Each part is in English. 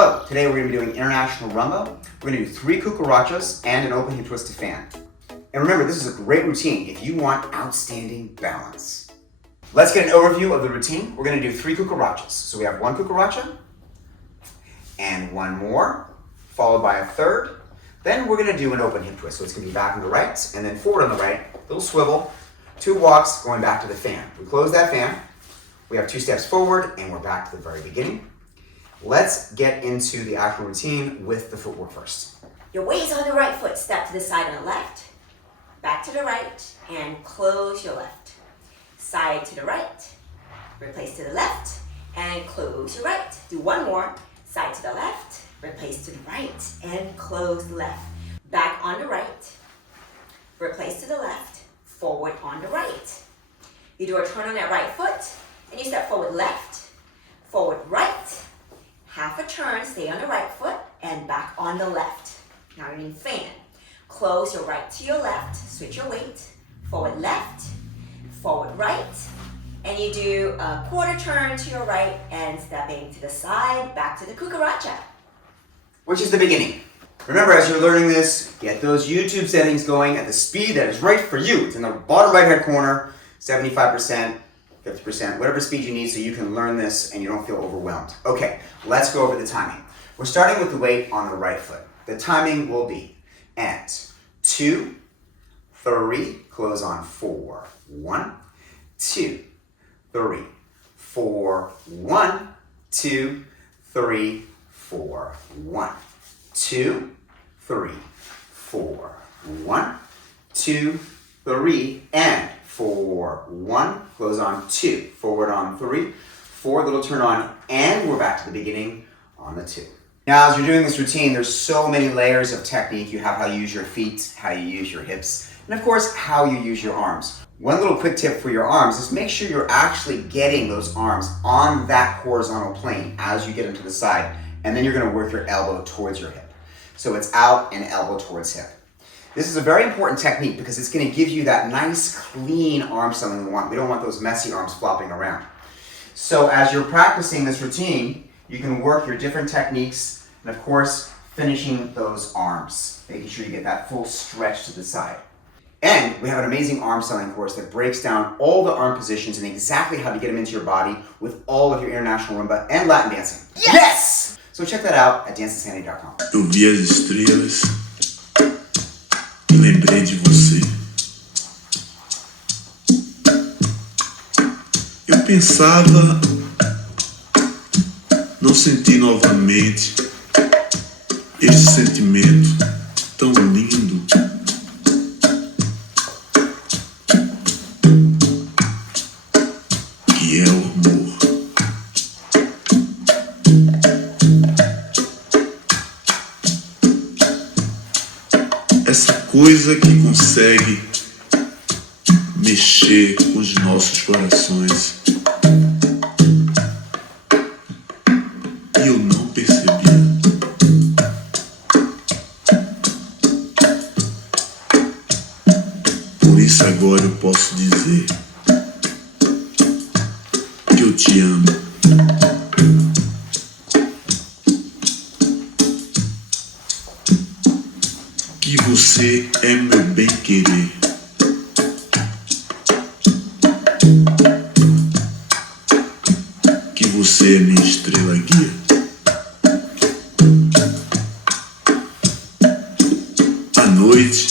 Hello, today we're going to be doing international rumba. We're going to do 3 cucarachas and an open hip twist to fan. And remember, this is a great routine if you want outstanding balance. Let's get an overview of the routine. We're going to do 3 cucarachas. So we have 1 cucaracha and 1 more, followed by a third. Then we're going to do an open hip twist. So it's going to be back on the right and then forward on the right, little swivel, 2 walks going back to the fan. We close that fan. We have 2 steps forward and we're back to the very beginning. Let's get into the actual routine with the footwork first. Your weight is on the right foot. Step to the side on the left, back to the right, and close your left. Side to the right, replace to the left, and close your right. Do 1 more. Side to the left, replace to the right, and close the left. Back on the right, replace to the left, forward on the right. You do a turn on that right foot, and you step forward left, forward right, half a turn, stay on the right foot, and back on the left. Now you're in fan. Close your right to your left, switch your weight, forward left, forward right, and you do a quarter turn to your right and stepping to the side, back to the cucaracha. Which is the beginning. Remember, as you're learning this, get those YouTube settings going at the speed that is right for you. It's in the bottom right hand corner, 75%, 50%, whatever speed you need so you can learn this and you don't feel overwhelmed. Okay, let's go over the timing. We're starting with the weight on the right foot. The timing will be at 2, 3, close on 4, 1, 2, 3, 4, 1, 2, 3, 4, 1, 2, 3, 4, 1, 2, 3, and 4, 1, close on 2, forward on 3, 4, little turn on, and we're back to the beginning on the 2. Now, as you're doing this routine, there's so many layers of technique. You have how you use your feet, how you use your hips, and of course, how you use your arms. One little quick tip for your arms is make sure you're actually getting those arms on that horizontal plane as you get them to the side, and then you're gonna work your elbow towards your hip. So it's out and elbow towards hip. This is a very important technique because it's going to give you that nice, clean arm styling we want. We don't want those messy arms flopping around. So as you're practicing this routine, you can work your different techniques and of course, finishing those arms, making sure you get that full stretch to the side. And we have an amazing arm styling course that breaks down all the arm positions and exactly how to get them into your body with all of your international rumba and Latin dancing. Yes! So check that out at danceinsanity.com. Eu vi as estrelas e lembrei de você. Eu pensava não sentir novamente esse sentimento tão lindo. Que é o amor. Essa coisa que consegue mexer com os nossos corações. E eu não percebia. Por isso agora eu posso dizer que eu te amo. Que você é meu bem-querer. Que você é minha estrela guia. A noite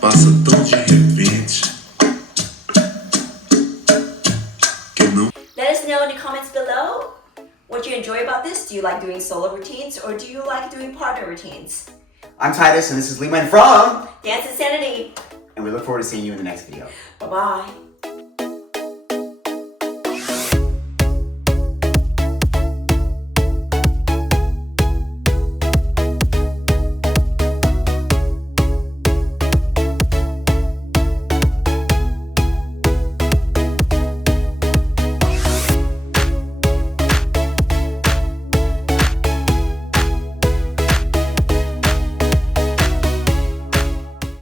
passa tão de repente que eu não. Let us know in the comments below what you enjoy about this. Do you like doing solo routines or do you like doing partner routines? I'm Titus and this is Lee Wen from Dance Insanity. and we look forward to seeing you in the next video. Bye-bye.